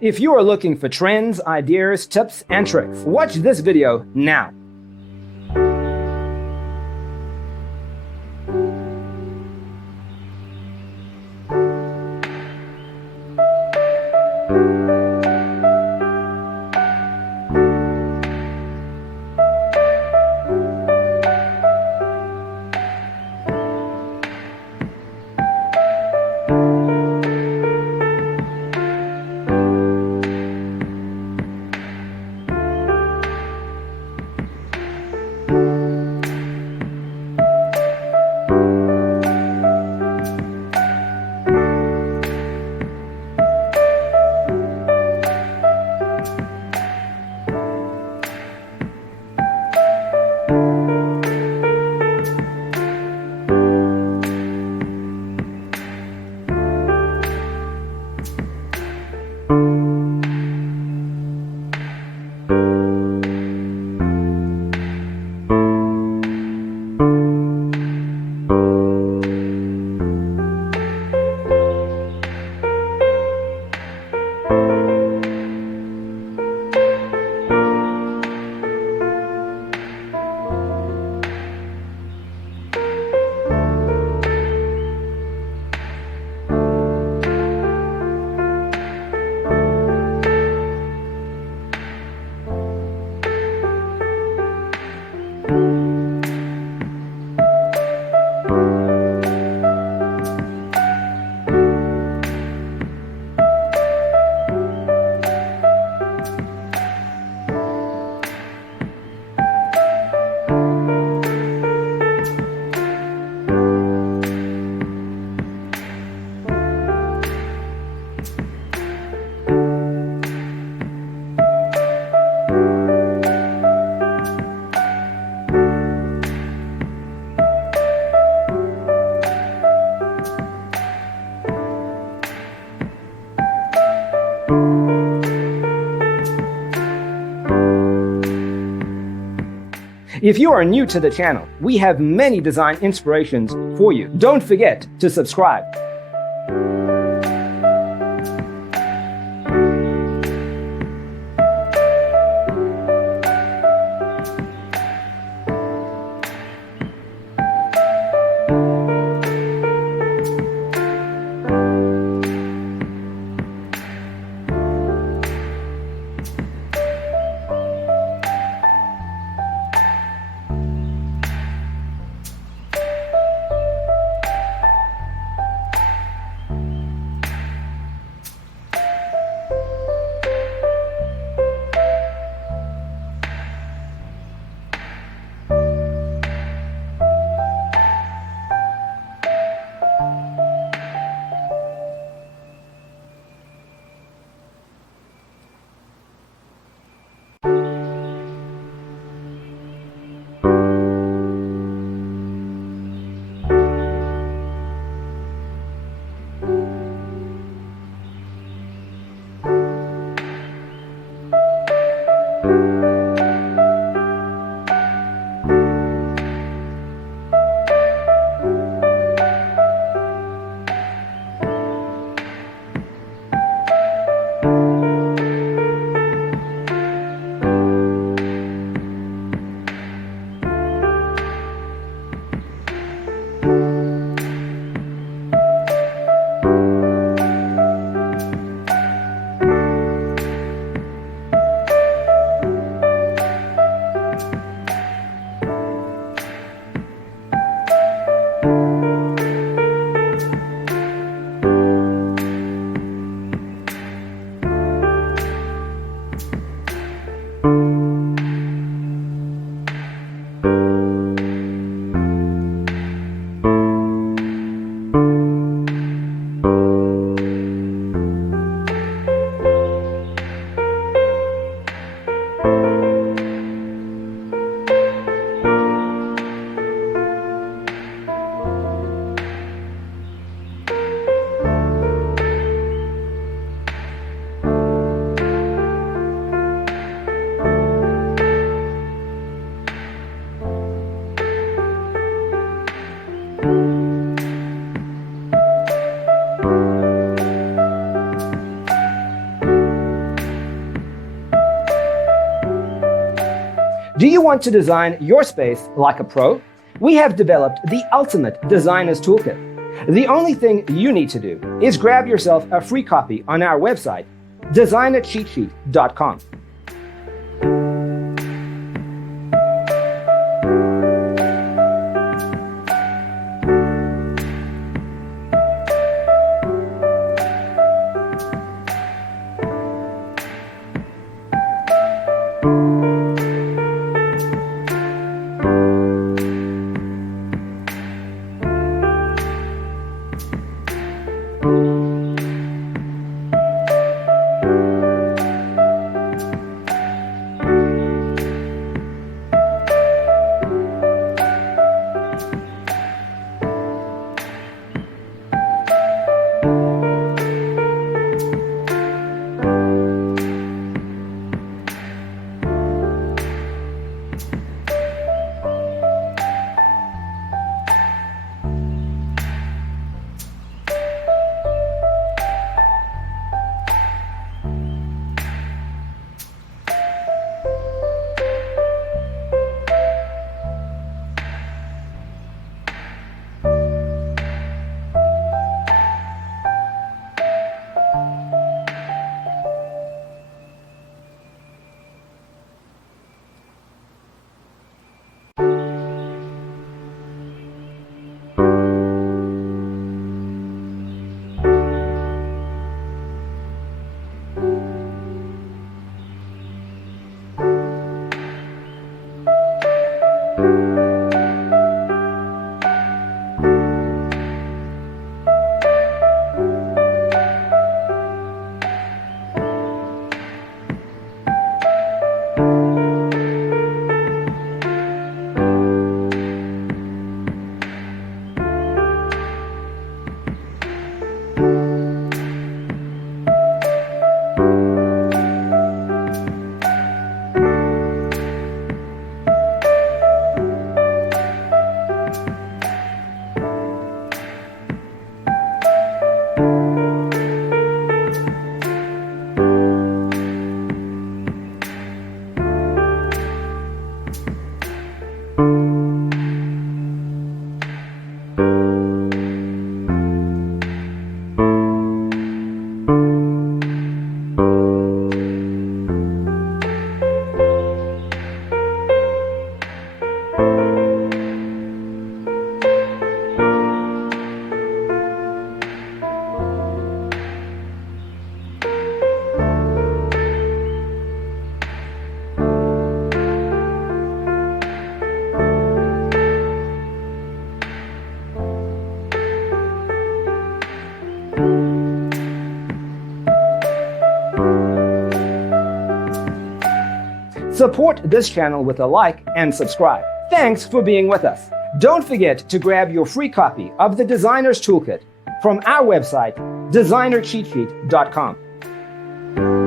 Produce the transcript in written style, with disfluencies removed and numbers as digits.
If you are looking for trends, ideas, tips, and tricks, watch this video now. If you are new to the channel, we have many design inspirations for you. Don't forget to subscribe. Do you want to design your space like a pro? We have developed the ultimate designer's toolkit. The only thing you need to do is grab yourself a free copy on our website, designercheatsheet.com. Support this channel with a like and subscribe. Thanks for being with us. Don't forget to grab your free copy of the Designer's Toolkit from our website, designercheatsheet.com.